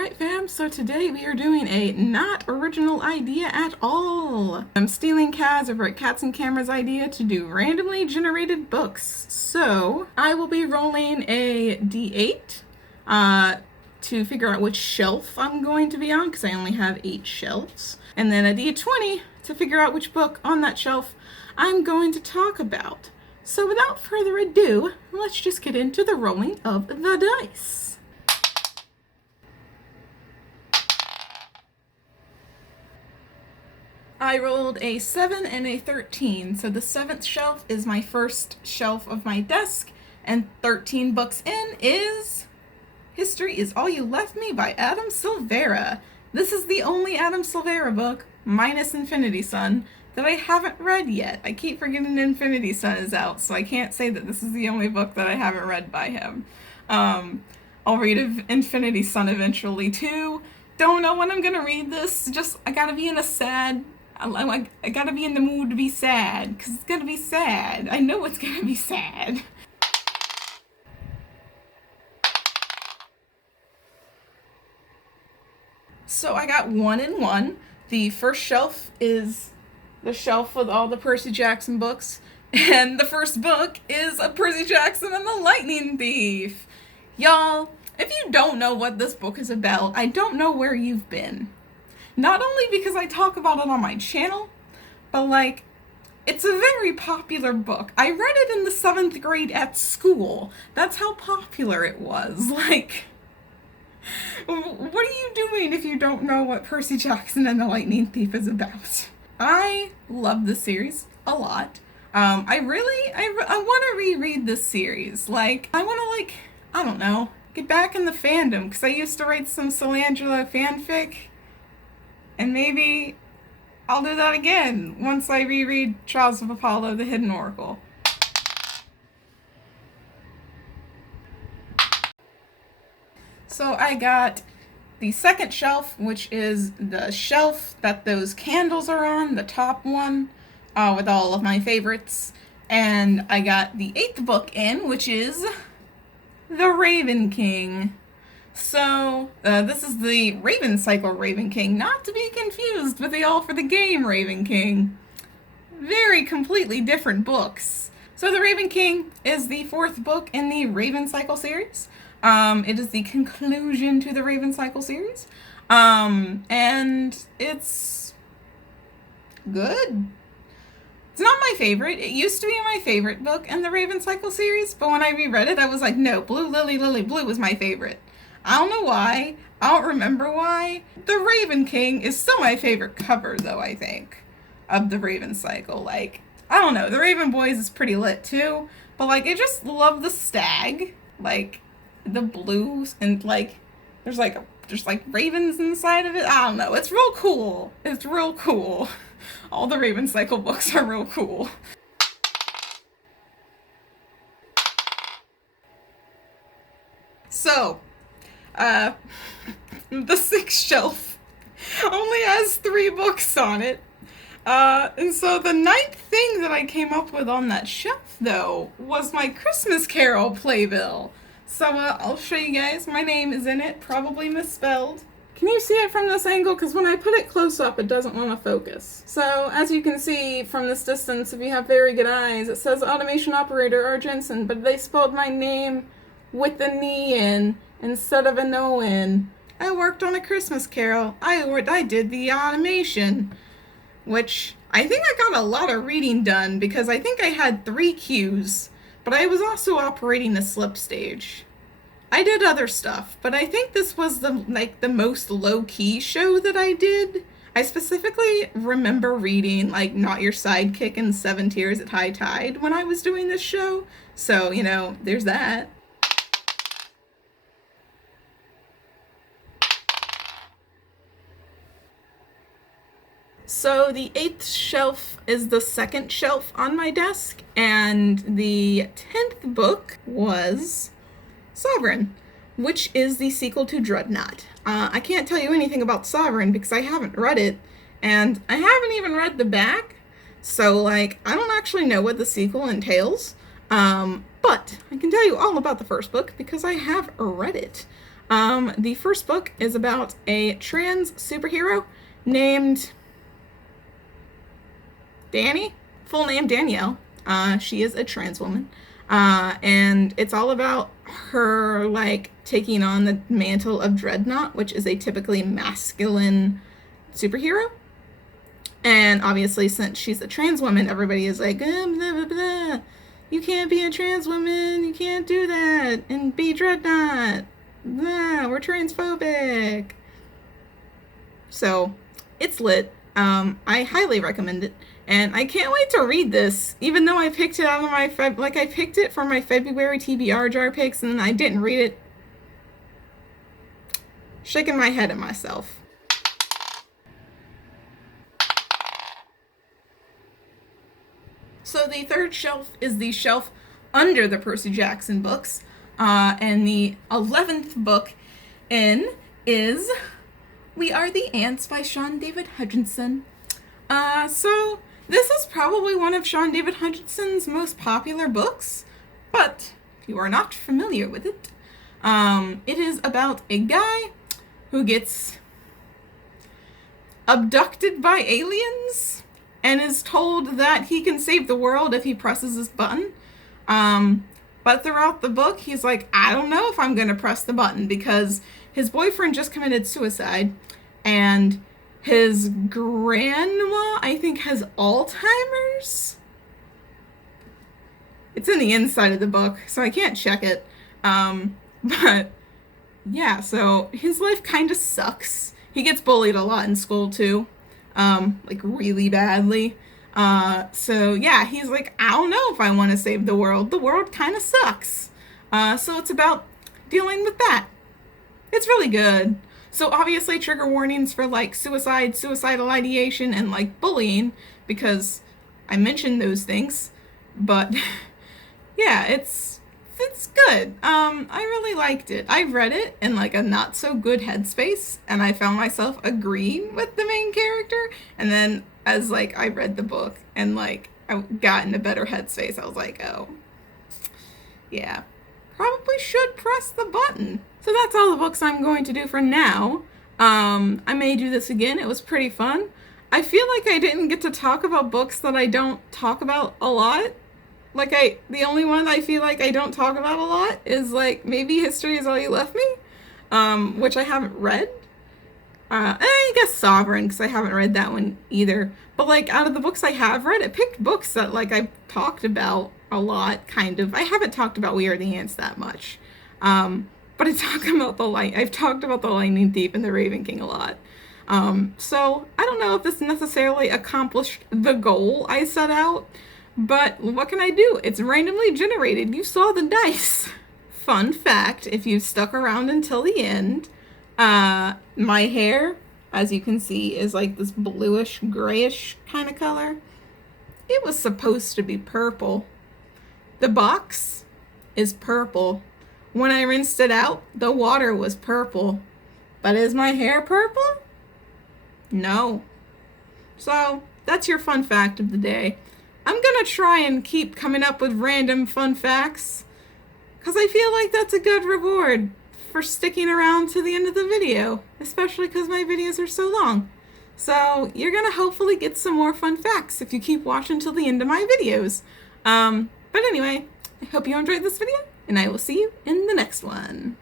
Alright fam, so today we are doing a not original idea at all. I'm stealing Kaz over at Cats and Cameras idea to do randomly generated books. So I will be rolling a d8 to figure out which shelf I'm going to be on, because I only have 8 shelves. And then a d20 to figure out which book on that shelf I'm going to talk about. So without further ado, let's just get into the rolling of the dice. I rolled a 7 and a 13, so the 7th shelf is my first shelf of my desk, and 13 books in is History Is All You Left Me by Adam Silvera. This is the only Adam Silvera book, minus Infinity Son, that I haven't read yet. I keep forgetting Infinity Son is out, so I can't say that this is the only book that I haven't read by him. I'll read Infinity Son eventually too. Don't know when I'm gonna read this, just I gotta be in a sad... I gotta be in the mood to be sad, because it's gonna be sad. I know it's gonna be sad. So I got 1 and 1. The first shelf is the shelf with all the Percy Jackson books, and the first book is a Percy Jackson and the Lightning Thief. Y'all, if you don't know what this book is about, I don't know where you've been. Not only because I talk about it on my channel, but like, it's a very popular book. I read it in the 7th grade at school. That's how popular it was. Like, what are you doing if you don't know what Percy Jackson and the Lightning Thief is about? I love this series a lot. I want to reread this series. Like, I want to, I don't know, get back in the fandom, because I used to write some Solandra fanfic. And maybe I'll do that again once I reread Trials of Apollo, the Hidden Oracle. So I got the second shelf, which is the shelf that those candles are on, the top one, with all of my favorites. And I got the 8th book in, which is The Raven King. So, this is the Raven Cycle Raven King, not to be confused with the All for the Game Raven King. Very completely different books. So the Raven King is the 4th book in the Raven Cycle series. It is the conclusion to the Raven Cycle series. And it's good. It's not my favorite. It used to be my favorite book in the Raven Cycle series, but when I reread it, I was like, no, Blue Lily Lily Blue was my favorite. I don't know why. I don't remember why. The Raven King is still my favorite cover, though, I think, of the Raven Cycle. Like, I don't know. The Raven Boys is pretty lit, too. But, like, I just love the stag. Like, the blues. And, like, there's, like, ravens inside of it. I don't know. It's real cool. It's real cool. All the Raven Cycle books are real cool. So... the 6th shelf only has 3 books on it. And so the 9th thing that I came up with on that shelf, though, was my Christmas Carol playbill. So, I'll show you guys. My name is in it, probably misspelled. Can you see it from this angle? Because when I put it close up, it doesn't want to focus. So, as you can see from this distance, if you have very good eyes, it says Automation Operator R. Jensen, but they spelled my name with an E in instead of an O in. I worked on a Christmas Carol. I did the automation, which I think I got a lot of reading done because I think I had 3 cues, but I was also operating the slip stage. I did other stuff, but I think this was the most low-key show that I did. I specifically remember reading, like, Not Your Sidekick and 7 Tears at High Tide when I was doing this show, so, you know, there's that. So the 8th shelf is the 2nd shelf on my desk, and the 10th book was Sovereign, which is the sequel to Dreadnought. I can't tell you anything about Sovereign because I haven't read it, and I haven't even read the back, so, like, I don't actually know what the sequel entails, but I can tell you all about the first book because I have read it. The first book is about a trans superhero named Danny, full name Danielle. She is a trans woman. And it's all about her, like, taking on the mantle of Dreadnought, which is a typically masculine superhero. And obviously, since she's a trans woman, everybody is like, blah, blah, blah. You can't be a trans woman. You can't do that and be Dreadnought. Blah, we're transphobic. So, it's lit. I highly recommend it. And I can't wait to read this, even though I picked it out of my, I picked it for my February TBR jar picks, and then I didn't read it. Shaking my head at myself. So the third shelf is the shelf under the Percy Jackson books, and the 11th book in is We Are the Ants by Sean David Hutchinson. So this is probably one of Sean David Hutchinson's most popular books, but if you are not familiar with it, it is about a guy who gets abducted by aliens and is told that he can save the world if he presses this button. But throughout the book, he's like, I don't know if I'm going to press the button because his boyfriend just committed suicide and his grandma, I think, has Alzheimer's. It's in the inside of the book, so I can't check it. But yeah, so his life kind of sucks. He gets bullied a lot in school too. Like really badly. So yeah, he's like, I don't know if I want to save the world. The world kind of sucks. So it's about dealing with that. It's really good. So obviously trigger warnings for like suicide, suicidal ideation, and like bullying, because I mentioned those things. But yeah, it's good. I really liked it. I read it in like a not so good headspace, and I found myself agreeing with the main character. And then as like I read the book and like I got in a better headspace, I was like, oh, yeah, probably should press the button. So that's all the books I'm going to do for now. I may do this again. It was pretty fun. I feel like I didn't get to talk about books that I don't talk about a lot. Like the only one I feel like I don't talk about a lot is like maybe History Is All You Left Me, which I haven't read. I guess Sovereign, because I haven't read that one either. But like out of the books I have read, I picked books that like I've talked about a lot, kind of. I haven't talked about We Are the Ants that much. But I've talked about the Lightning Thief and the Raven King a lot. So I don't know if this necessarily accomplished the goal I set out, but what can I do? It's randomly generated. You saw the dice. Fun fact, if you stuck around until the end, my hair, as you can see, is like this bluish, grayish kind of color. It was supposed to be purple. The box is purple. When I rinsed it out, the water was purple. But is my hair purple? No. So, that's your fun fact of the day. I'm gonna try and keep coming up with random fun facts, because I feel like that's a good reward for sticking around to the end of the video, especially because my videos are so long. So, you're gonna hopefully get some more fun facts if you keep watching till the end of my videos. But anyway, I hope you enjoyed this video, and I will see you in the next one.